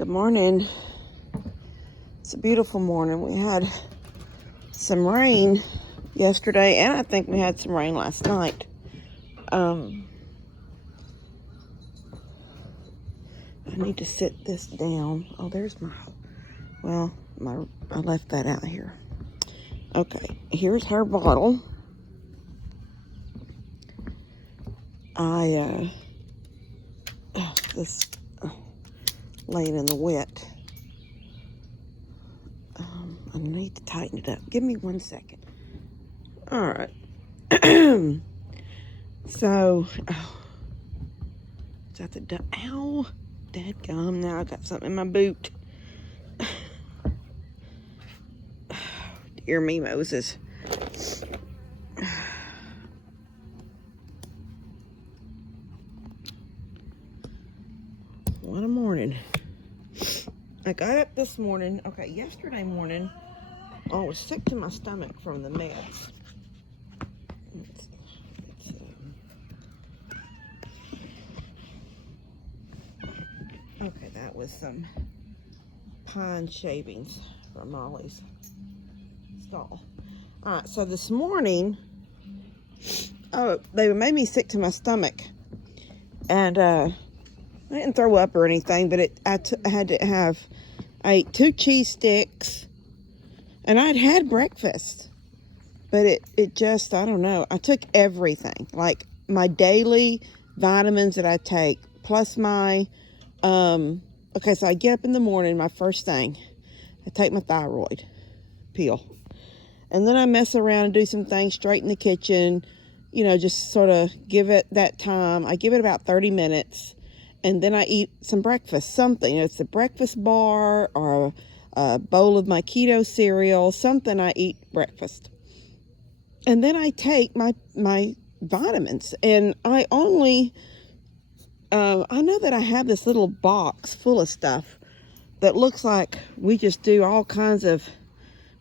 Good morning. It's a beautiful morning. We had some rain yesterday, and I think we had some rain last night. I need to sit this down. Oh, there's I left that out here. Okay, here's her bottle. Laying in the wet. I need to tighten it up. Give me 1 second. All right. So, is that the ow, dadgum, now I got something in my boot. Dear me, Moses. What a morning. I got up this morning, yesterday morning, I was sick to my stomach from the meds. That was some pine shavings from Molly's stall. Alright, so this morning, they made me sick to my stomach. And I didn't throw up or anything, but I ate 2 cheese sticks, and I'd had breakfast, but it just, I don't know, I took everything, like my daily vitamins that I take, plus my, so I get up in the morning, my first thing, I take my thyroid pill, and then I mess around and do some things straight in the kitchen, just sort of give it that time. I give it about 30 minutes, and then I eat some breakfast, something. It's a breakfast bar or a bowl of my keto cereal, something. I eat breakfast. And then I take my vitamins. And I know that I have this little box full of stuff that looks like we just do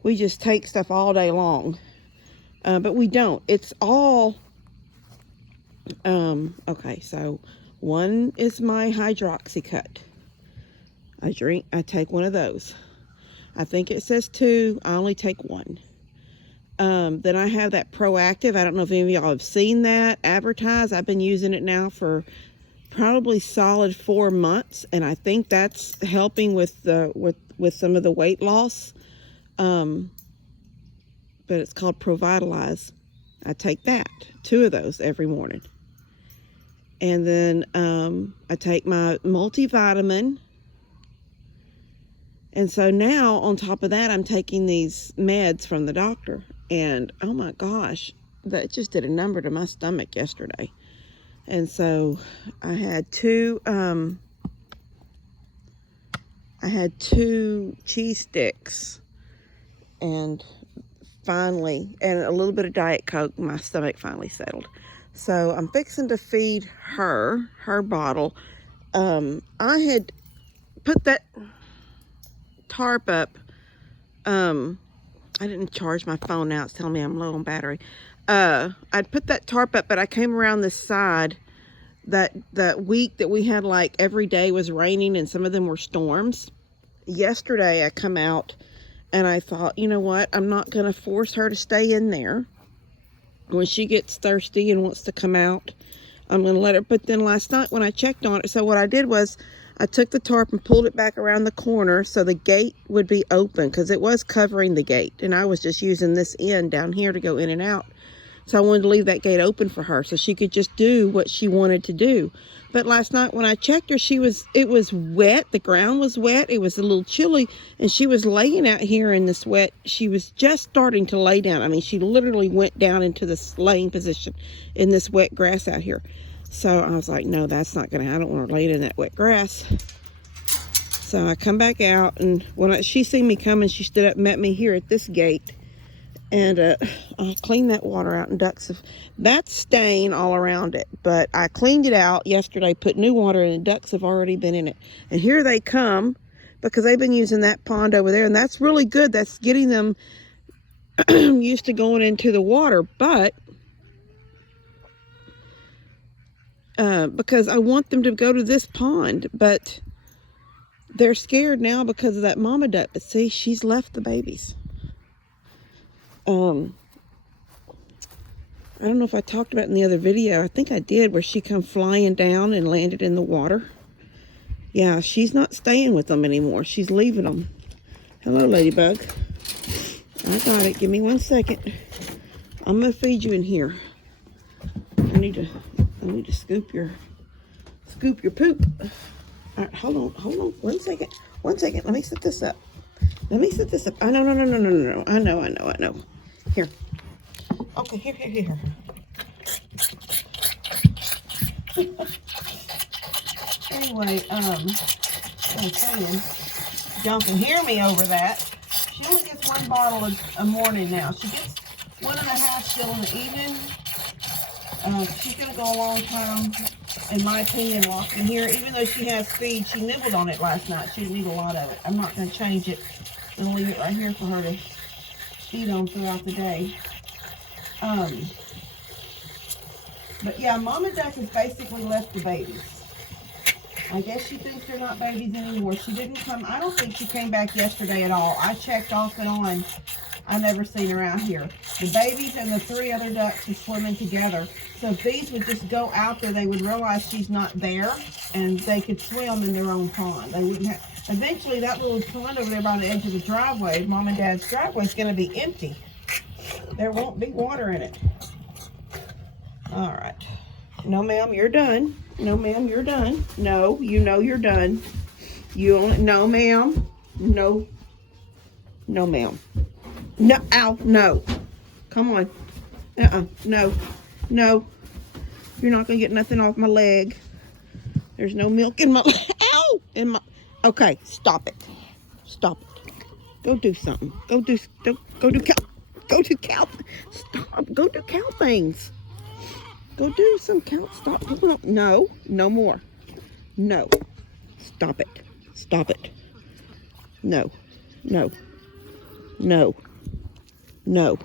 we just take stuff all day long. But we don't. It's all, so one is my Hydroxycut. I take one of those. I think it says 2. I only take 1. Then I have that Proactive. I don't know if any of y'all have seen that advertised. I've been using it now for probably solid 4 months, and I think that's helping with some of the weight loss. But it's called Provitalize. I take that, 2 of those every morning. And then I take my multivitamin. And so now, on top of that, I'm taking these meds from the doctor. And, oh my gosh, that just did a number to my stomach yesterday. And so I had 2 cheese sticks. And finally, and a little bit of Diet Coke, my stomach finally settled. So I'm fixing to feed her bottle. I had put that tarp up. I didn't charge my phone now. It's telling me I'm low on battery. I'd put that tarp up, but I came around this side that week that we had, like, every day was raining and some of them were storms. Yesterday I come out and I thought, you know what? I'm not going to force her to stay in there. When she gets thirsty and wants to come out, I'm going to let her. But then last night when I checked on it, so what I did was I took the tarp and pulled it back around the corner so the gate would be open, because it was covering the gate. And I was just using this end down here to go in and out. So I wanted to leave that gate open for her so she could just do what she wanted to do. But last night when I checked her, it was wet. The ground was wet. It was a little chilly. And she was laying out here in this wet. She was just starting to lay down. I mean, she literally went down into this laying position in this wet grass out here. So I was like, no, that's not going to, I don't want her laying in that wet grass. So I come back out, and when she seen me coming, she stood up and met me here at this gate. And I cleaned that water out, and ducks that's stain all around it. But I cleaned it out yesterday, put new water in, and ducks have already been in it. And here they come, because they've been using that pond over there, and that's really good. That's getting them used to going into the water. But because I want them to go to this pond, but they're scared now because of that mama duck. But see, she's left the babies. I don't know if I talked about it in the other video. I think I did, where she come flying down and landed in the water. Yeah, she's not staying with them anymore. She's leaving them. Hello, Ladybug. I got it. Give me 1 second. I'm gonna feed you in here. I need to scoop your poop. All right, hold on. 1 second. 1 second. Let me set this up. Oh, no. I know. Here. Okay, here. Anyway, I was saying, y'all can hear me over that. She only gets 1 bottle a morning now. She gets 1.5 still in the evening. She's going to go a long time, in my opinion, walking here. Even though she has feed, she nibbled on it last night. She didn't eat a lot of it. I'm not going to change it. I'm going to leave it right here for her to feed on throughout the day. But yeah, Mama Duck has basically left the babies. I guess she thinks they're not babies anymore. She didn't come. I don't think she came back yesterday at all. I checked off and on. I never seen her out here. The babies and the 3 other ducks are swimming together. So if these would just go out there, they would realize she's not there, and they could swim in their own pond. They wouldn't have. Eventually, that little pond over there by the edge of the driveway, Mom and Dad's driveway, is going to be empty. There won't be water in it. All right. No, ma'am, you're done. No, ma'am, you're done. No, you know you're done. No, ma'am. No. No, ma'am. No, ow, no. Come on. No. No. You're not going to get nothing off my leg. There's no milk in my leg. Ow! Okay, stop it. Stop it. Go do something. Go do cow. Stop. Go do cow things. Go do some cow. Stop pulling up. No. No more. No. Stop it. Stop it. No. No. No. No.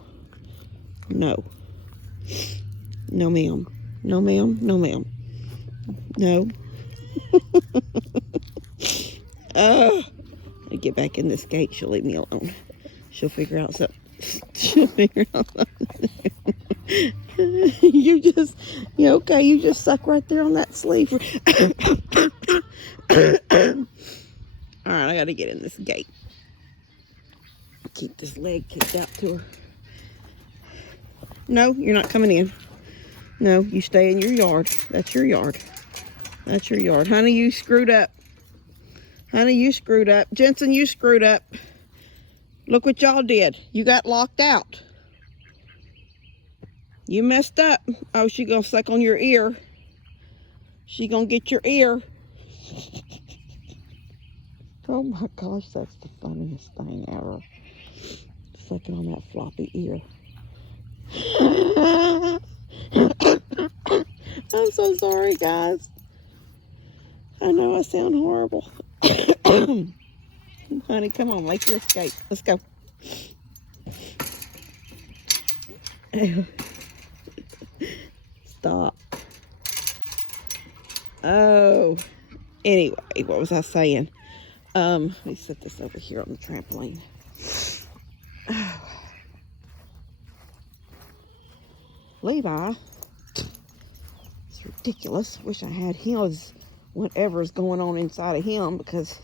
No. No, ma'am. No, ma'am. No, ma'am. No. I get back in this gate. She'll leave me alone. She'll figure out something. She'll figure out something. You just suck right there on that sleeve. All right, I got to get in this gate. Keep this leg kicked out to her. No, you're not coming in. No, you stay in your yard. That's your yard. That's your yard. Honey, you screwed up. Honey, you screwed up. Jensen, you screwed up. Look what y'all did. You got locked out. You messed up. Oh, she gonna suck on your ear. She gonna get your ear. Oh my gosh, that's the funniest thing ever. Sucking on that floppy ear. I'm so sorry, guys. I know I sound horrible. Honey, come on, make your escape. Let's go. Stop. Oh. Anyway, what was I saying? Let me set this over here on the trampoline. Oh. Levi. It's ridiculous. Wish I had his whatever's going on inside of him, because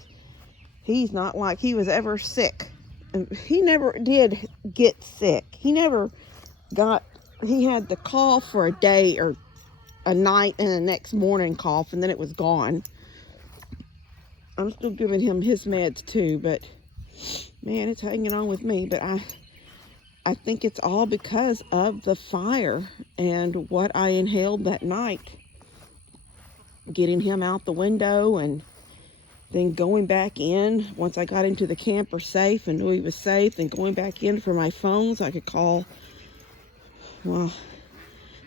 he's not like he was ever sick. And he never did get sick. He never got, he had the cough for a day or a night and the next morning cough, and then it was gone. I'm still giving him his meds too, but man, it's hanging on with me. But I think it's all because of the fire and what I inhaled that night. Getting him out the window and then going back in once I got into the camper safe and knew he was safe, and going back in for my phone so I could call. Well,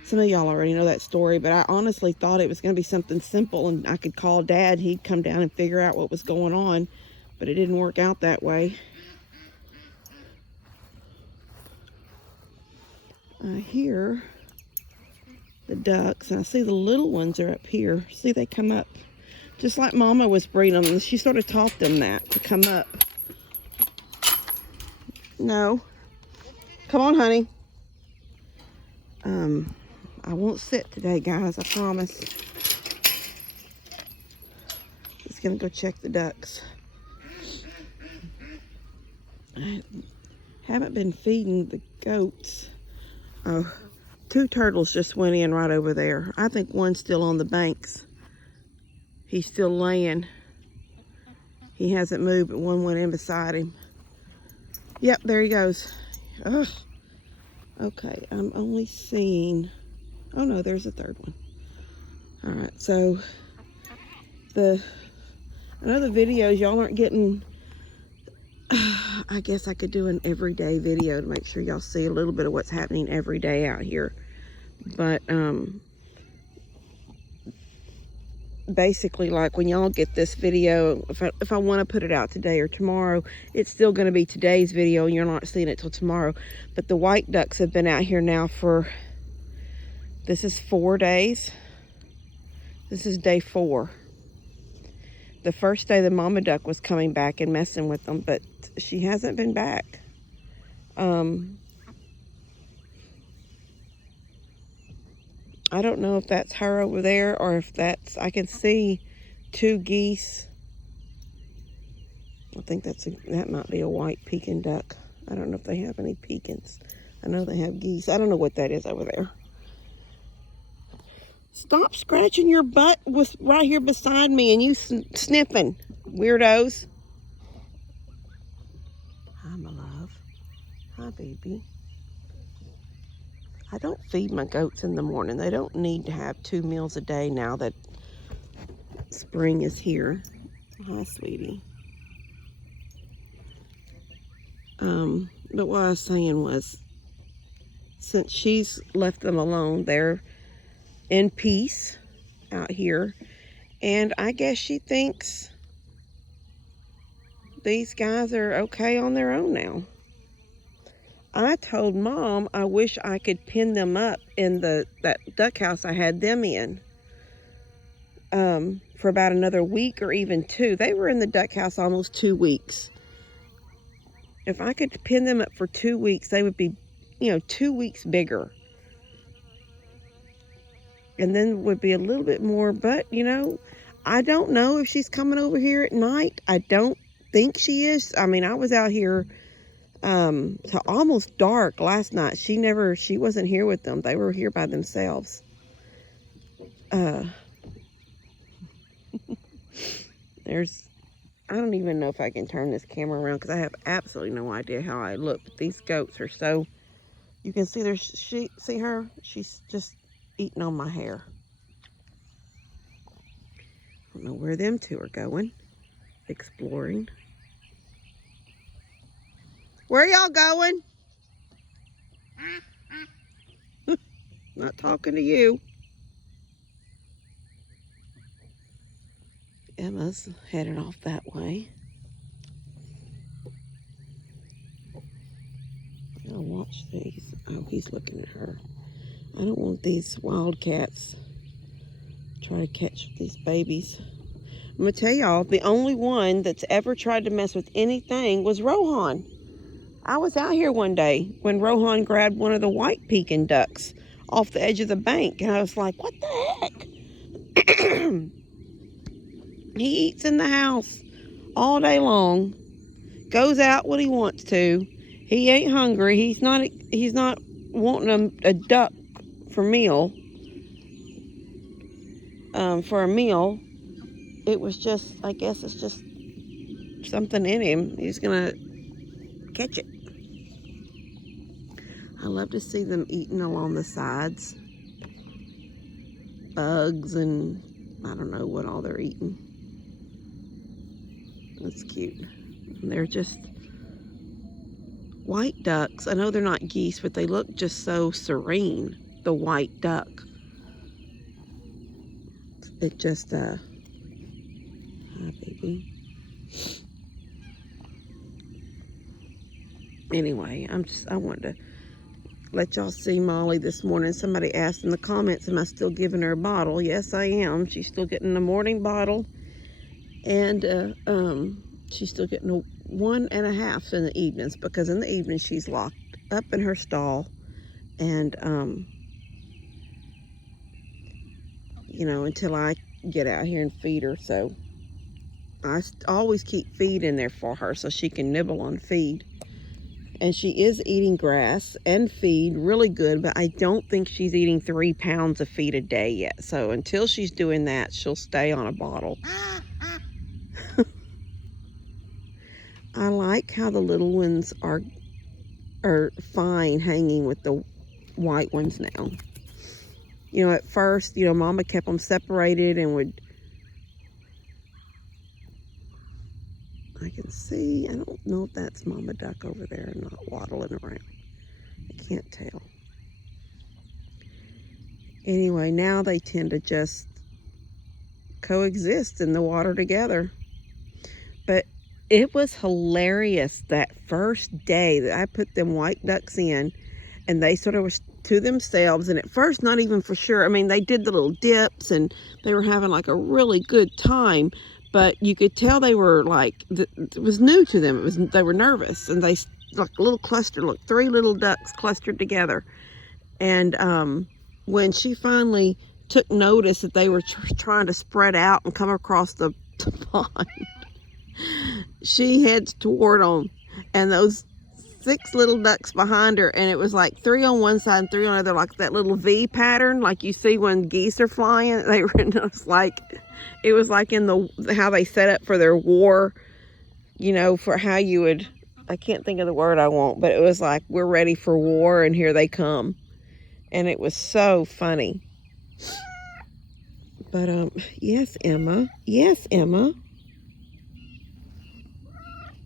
some of y'all already know that story, but I honestly thought it was going to be something simple and I could call Dad. He'd come down and figure out what was going on, but it didn't work out that way. I hear the ducks, and I see the little ones are up here. See, they come up Just like Mama was breeding them. She sort of taught them that, to come up. No. Come on, honey. I won't sit today, guys. I promise. Just gonna go check the ducks. I haven't been feeding the goats. Oh, 2 turtles just went in right over there. I think one's still on the banks. He's still laying. He hasn't moved, but one went in beside him. Yep, there he goes. Ugh. Okay, I'm only seeing... Oh no, there's a 3rd one. Alright, so I know the videos y'all aren't getting... I guess I could do an everyday video to make sure y'all see a little bit of what's happening every day out here. But basically, like when y'all get this video, if I want to put it out today or tomorrow, it's still going to be today's video and you're not seeing it till tomorrow. But the white ducks have been out here now for, this is 4 days. This is day 4. The first day the mama duck was coming back and messing with them, but she hasn't been back. I don't know if that's her over there or if that's, I can see 2 geese. I think that might be a white Pekin duck. I don't know if they have any Pekins. I know they have geese. I don't know what that is over there. Stop scratching your butt with right here beside me and you sniffing, weirdos. Hi, my love. Hi, baby. I don't feed my goats in the morning. They don't need to have 2 meals a day now that spring is here. Hi, sweetie. But what I was saying was, since she's left them alone, they're in peace out here. And I guess she thinks these guys are okay on their own now. I told Mom I wish I could pin them up in that duck house I had them in for about another week or even 2. They were in the duck house almost 2 weeks. If I could pin them up for 2 weeks, they would be, 2 weeks bigger. And then would be a little bit more, but, I don't know if she's coming over here at night. I don't think she is. I mean, I was out here till almost dark last night. She wasn't here with them. They were here by themselves. I don't even know if I can turn this camera around because I have absolutely no idea how I look. But these goats are so, you can see see her? She's just eating on my hair. I don't know where them 2 are going. Exploring. Where y'all going? Not talking to you. Emma's headed off that way. I'll watch these. Oh, he's looking at her. I don't want these wildcats try to catch these babies. I'm going to tell y'all, the only one that's ever tried to mess with anything was Rohan. I was out here one day when Rohan grabbed one of the white Pekin ducks off the edge of the bank. And I was like, what the heck? He eats in the house all day long. Goes out when he wants to. He ain't hungry. He's not wanting a duck for meal. For a meal. It was just, I guess it's just something in him. He's gonna catch it. I love to see them eating along the sides. Bugs and I don't know what all they're eating. That's cute. And they're just white ducks. I know they're not geese, but they look just so serene. The white duck. It just, hi baby. Anyway, I wanted to let y'all see Molly this morning. Somebody asked in the comments, am I still giving her a bottle? Yes, I am. She's still getting a morning bottle And she's still getting a 1.5 in the evenings, because in the evening she's locked up in her stall, and you know, until I get out here and feed her. So I always keep feed in there for her so she can nibble on feed. And she is eating grass and feed really good, but I don't think she's eating 3 pounds of feed a day yet. So until she's doing that, she'll stay on a bottle. I like how the little ones are fine hanging with the white ones now. You know, at first, you know, Mama kept them separated and would, I can see, I don't know if that's Mama Duck over there or not, waddling around. I can't tell. Anyway, now they tend to just coexist in the water together. But it was hilarious that first day that I put them white ducks in, and they sort of were to themselves, and at first not even for sure. I mean, they did the little dips and they were having like a really good time, but you could tell they were like, it was new to them. They were nervous, and they, like a little cluster, look, 3 little ducks clustered together. And when she finally took notice that they were trying to spread out and come across the pond, she heads toward them, and those 6 little ducks behind her, and it was like 3 on one side and 3 on the other, like that little V pattern, like you see when geese are flying. They were, it was like in the how they set up for their war, you know, for how you would, I can't think of the word I want, but it was like, we're ready for war, and here they come. And it was so funny. But yes, Emma. Yes, Emma.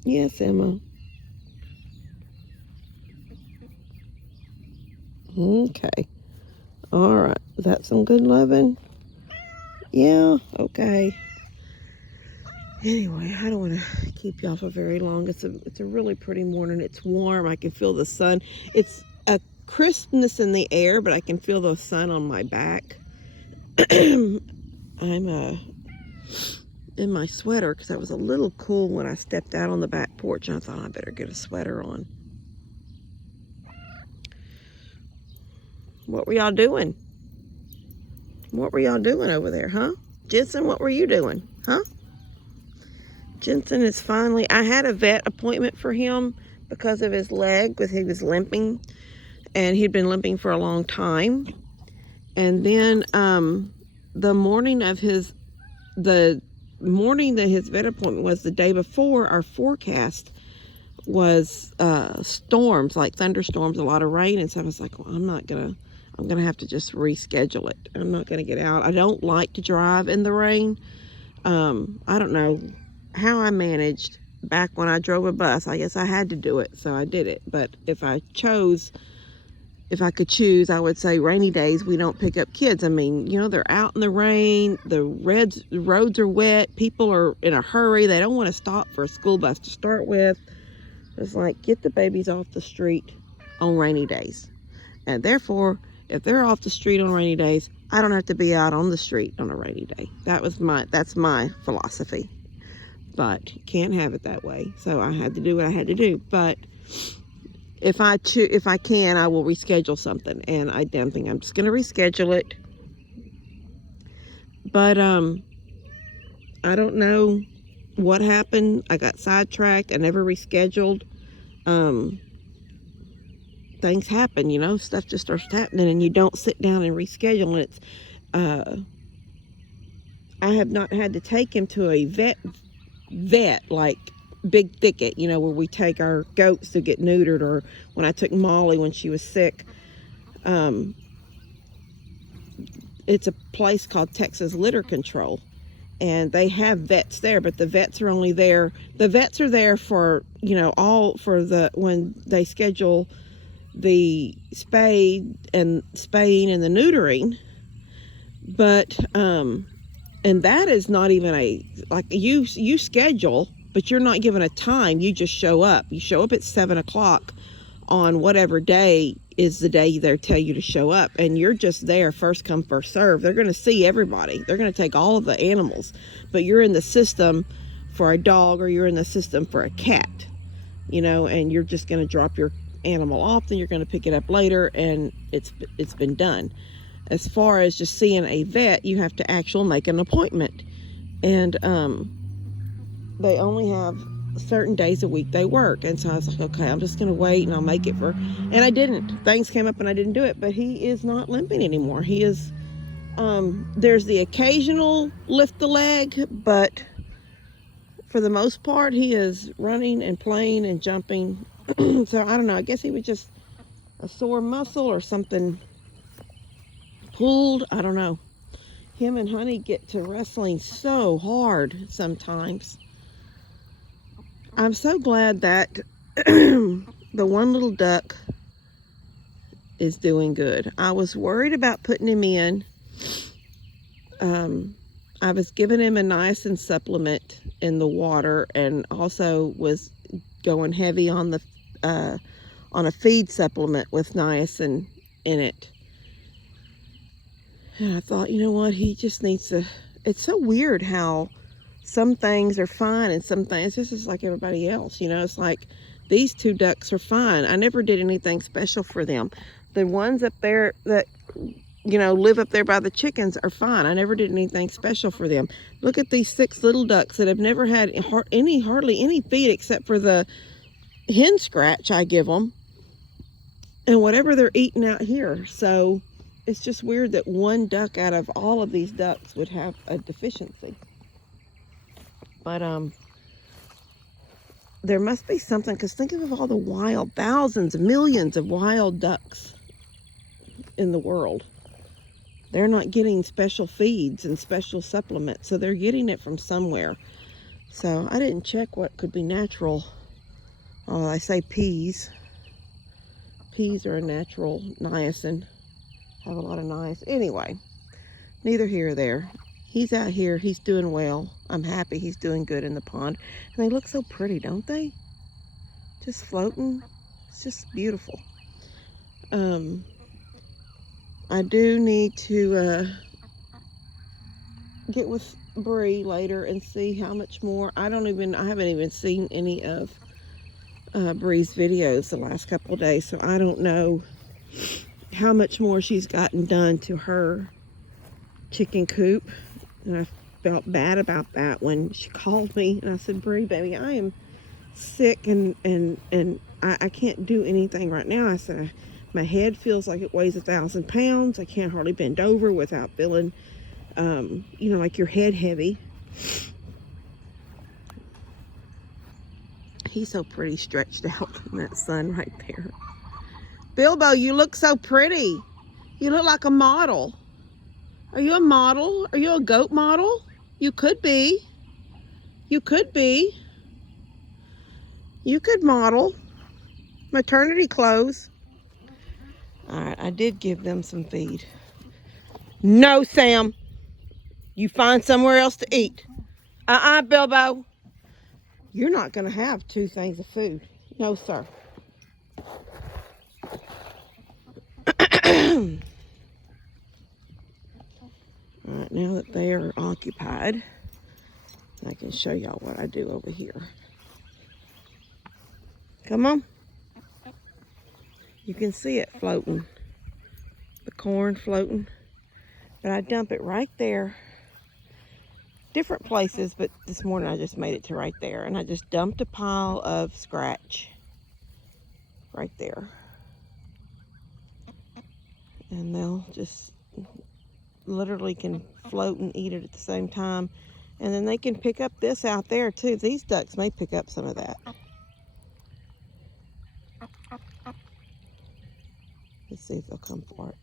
Yes, Emma. Okay. All right. Is that some good loving? Yeah. Okay. Anyway, I don't want to keep y'all for very long. It's a really pretty morning. It's warm. I can feel the sun. It's a crispness in the air, but I can feel the sun on my back. I'm in my sweater because I was a little cool when I stepped out on the back porch, and I thought I better get a sweater on. What were y'all doing? What were y'all doing over there, huh? Jensen, what were you doing, huh? Jensen is finally, I had a vet appointment for him because of his leg, because he was limping, and he'd been limping for a long time. And then the morning that his vet appointment was, the day before, our forecast was storms, like thunderstorms, a lot of rain and stuff. I was like, well, I'm gonna have to just reschedule it. I'm not gonna get out. I don't like to drive in the rain. I don't know how I managed back when I drove a bus. I guess I had to do it, so I did it. But if I could choose, I would say rainy days, we don't pick up kids. I mean, you know, they're out in the rain, the roads are wet, people are in a hurry, they don't want to stop for a school bus to start with. It's like, get the babies off the street on rainy days. And therefore, if they're off the street on rainy days, I don't have to be out on the street on a rainy day. That's my philosophy. But can't have it that way. So I had to do what I had to do. But if I can, I will reschedule something. And I don't think I'm just going to reschedule it. But I don't know what happened. I got sidetracked. I never rescheduled. Things happen, you know, stuff just starts happening, and you don't sit down and reschedule. And it's I have not had to take him to a vet like Big Thicket, you know, where we take our goats to get neutered, or when I took Molly when she was sick. It's a place called Texas Litter Control, and they have vets there, but the vets are only there. The vets are there for, you know, when they schedule the spaying and the neutering. But and that is not even you schedule, but you're not given a time. You just show up. You show up at 7 o'clock on whatever day is the day they tell you to show up, and you're just there first come first serve. They're going to see everybody. They're going to take all of the animals, but you're in the system for a dog, or you're in the system for a cat, you know, and you're just going to drop your animal off, then you're going to pick it up later, and it's been done. As far as just seeing a vet, you have to actually make an appointment, and they only have certain days a week they work. And so I was like, okay, I'm just gonna wait and I'll make it for, and I didn't. Things came up and I didn't do it, but he is not limping anymore. He is, there's the occasional lift the leg, but for the most part he is running and playing and jumping. So I don't know, I guess he was just a sore muscle or something pulled, I don't know. Him and Honey get to wrestling so hard sometimes. I'm so glad that the one little duck is doing good. I was worried about putting him in. I was giving him a niacin supplement in the water, and also was going heavy on the on a feed supplement with niacin in it. And I thought, you know what, he just needs to, it's so weird how some things are fine and some things, this is like everybody else, you know. It's like these two ducks are fine. I never did anything special for them. The ones up there that, you know, live up there by the chickens are fine. I never did anything special for them. Look at these 6 little ducks that have never had hardly any feed except for the hen scratch I give them and whatever they're eating out here. So it's just weird that one duck out of all of these ducks would have a deficiency. But there must be something, because think of all the wild, thousands, millions of wild ducks in the world. They're not getting special feeds and special supplements, so they're getting it from somewhere. So I didn't check what could be natural. Oh, I say peas. Peas are a natural niacin. Have a lot of niacin. Anyway, neither here or there. He's out here. He's doing well. I'm happy he's doing good in the pond. And they look so pretty, don't they? Just floating. It's just beautiful. I do need to get with Bree later and see how much more. I haven't even seen any of Bree's videos the last couple of days, so I don't know how much more she's gotten done to her chicken coop. And I felt bad about that when she called me and I said, Bree, baby, I am sick and I can't do anything right now. I said, my head feels like it weighs 1,000 pounds. I can't hardly bend over without feeling, you know, like your head heavy. He's so pretty stretched out in that sun right there. Bilbo, you look so pretty. You look like a model. Are you a model? Are you a goat model? You could be. You could be. You could model. Maternity clothes. Alright, I did give them some feed. No, Sam. You find somewhere else to eat. Bilbo. You're not going to have 2 things of food. No, sir. Alright, now that they are occupied, I can show y'all what I do over here. Come on. You can see it floating. The corn floating. But I dump it right there. Different places, but this morning I just made it to right there. And I just dumped a pile of scratch right there. And they'll just literally can float and eat it at the same time. And then they can pick up this out there too. These ducks may pick up some of that. Let's see if they'll come for it.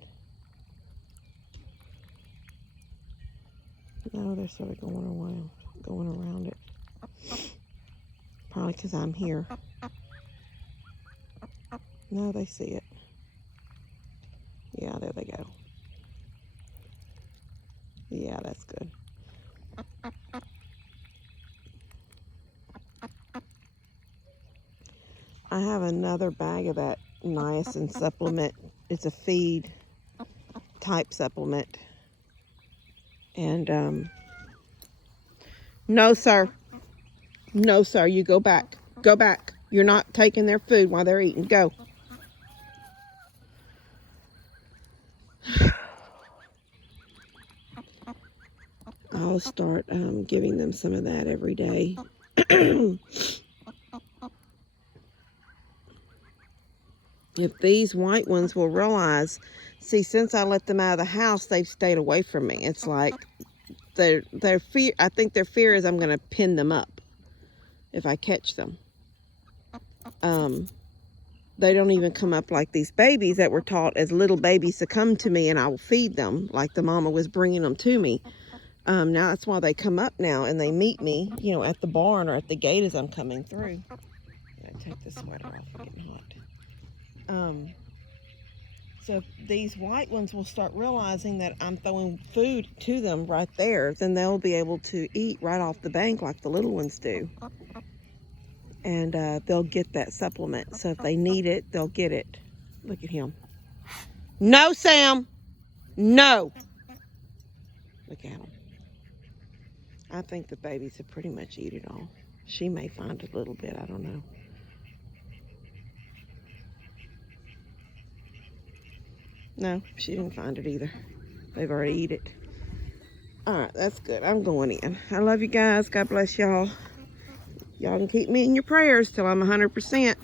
No, they're sort of going around it. Probably because I'm here. No, they see it. Yeah, there they go. Yeah, that's good. I have another bag of that niacin supplement. It's a feed type supplement. And no sir, no sir, you go back, go back. You're not taking their food while they're eating. Go. I'll start giving them some of that every day. If these white ones will realize, see, since I let them out of the house, they've stayed away from me. It's like their fear, I think their fear is I'm going to pin them up if I catch them. They don't even come up like these babies that were taught as little babies to come to me and I will feed them like the mama was bringing them to me. Now that's why they come up now and they meet me, you know, at the barn or at the gate as I'm coming through. I'm gonna take the sweater off, it's getting hot. So if these white ones will start realizing that I'm throwing food to them right there, then they'll be able to eat right off the bank like the little ones do. And they'll get that supplement. So if they need it, they'll get it. Look at him. No, Sam. No. Look at him. I think the babies have pretty much eat it all. She may find a little bit, I don't know. No, she didn't find it either. They've already eat it. All right, that's good. I'm going in. I love you guys. God bless y'all. Y'all can keep me in your prayers till I'm 100%.